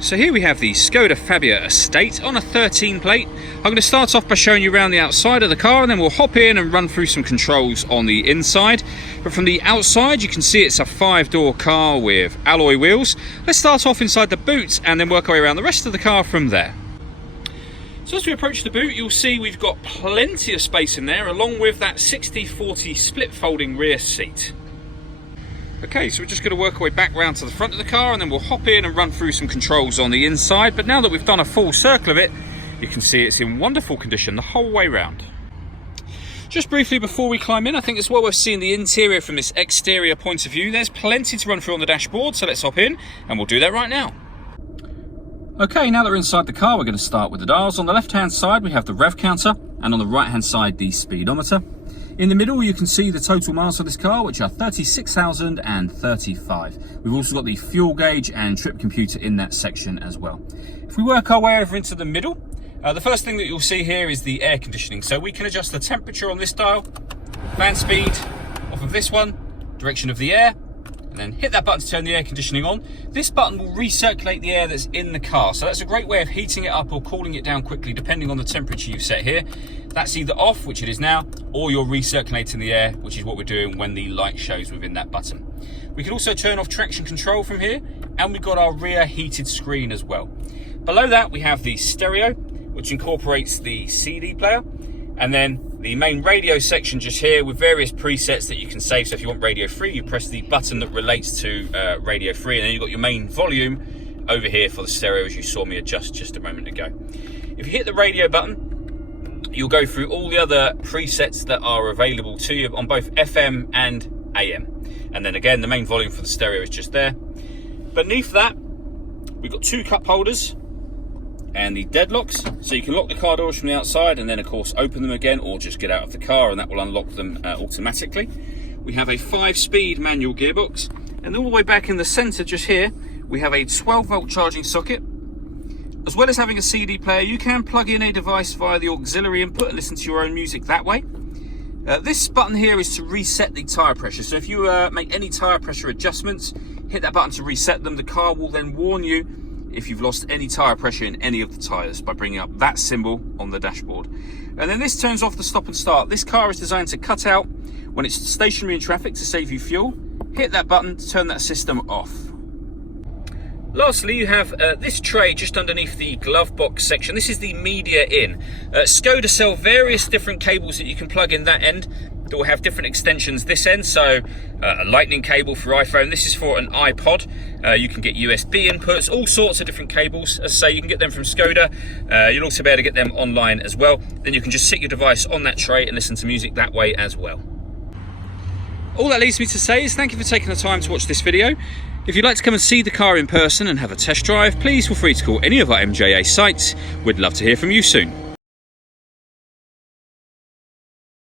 So here we have the Skoda Fabia Estate on a 13 plate. I'm going to start off by showing you around the outside of the car, and then we'll hop in and run through some controls on the inside. But from the outside you can see it's a 5-door car with alloy wheels. Let's start off inside the boot and then work our way around the rest of the car from there. So as we approach the boot, you'll see we've got plenty of space in there, along with that 60/40 split folding rear seat. Okay, so we're just going to work our way back round to the front of the car, and then we'll hop in and run through some controls on the inside. But now that we've done a full circle of it, you can see it's in wonderful condition the whole way round. Just briefly before we climb in, I think it's well worth seeing the interior from this exterior point of view. There's plenty to run through on the dashboard, so let's hop in and we'll do that right now. Okay, now that we're inside the car, we're going to start with the dials. On the left hand side we have the rev counter, and on the right hand side the speedometer. In the middle you can see the total miles of this car, which are 36,035. We've also got the fuel gauge and trip computer in that section as well. If we work our way over into the middle, the first thing that you'll see here is the air conditioning. So we can adjust the temperature on this dial, fan speed off of this one, direction of the air, and then hit that button to turn the air conditioning on. This button will recirculate the air that's in the car, so that's a great way of heating it up or cooling it down quickly depending on the temperature you've set here. That's either off, which it is now, or you're recirculating the air, which is what we're doing when the light shows within that button. We can also turn off traction control from here, and we've got our rear heated screen as well. Below that we have the stereo, which incorporates the CD player, and then the main radio section just here with various presets that you can save. So if you want radio free, you press the button that relates to radio free, and then you've got your main volume over here for the stereo, as you saw me adjust just a moment ago. If you hit the radio button, you'll go through all the other presets that are available to you on both FM and AM. And then again, the main volume for the stereo is just there. Beneath that, we've got 2 cup holders and the deadlocks, so you can lock the car doors from the outside and then of course open them again, or just get out of the car and that will unlock them automatically. We have a 5-speed manual gearbox, and all the way back in the center just here we have a 12-volt charging socket. As well as having a CD player, you can plug in a device via the auxiliary input and listen to your own music that way. This button here is to reset the tyre pressure, so if you make any tyre pressure adjustments, hit that button to reset them. The car will then warn you if you've lost any tyre pressure in any of the tyres by bringing up that symbol on the dashboard. And then this turns off the stop and start. This car is designed to cut out when it's stationary in traffic to save you fuel. Hit that button to turn that system off. Lastly, you have this tray just underneath the glove box section. This is the media in. Skoda sell various different cables that you can plug in that end that will have different extensions this end. So a lightning cable for iPhone. This is for an iPod. You can get USB inputs, all sorts of different cables. As I say, you can get them from Skoda. You'll also be able to get them online as well. Then you can just sit your device on that tray and listen to music that way as well. All that leaves me to say is thank you for taking the time to watch this video. If you'd like to come and see the car in person and have a test drive, please feel free to call any of our MJA sites. We'd love to hear from you soon.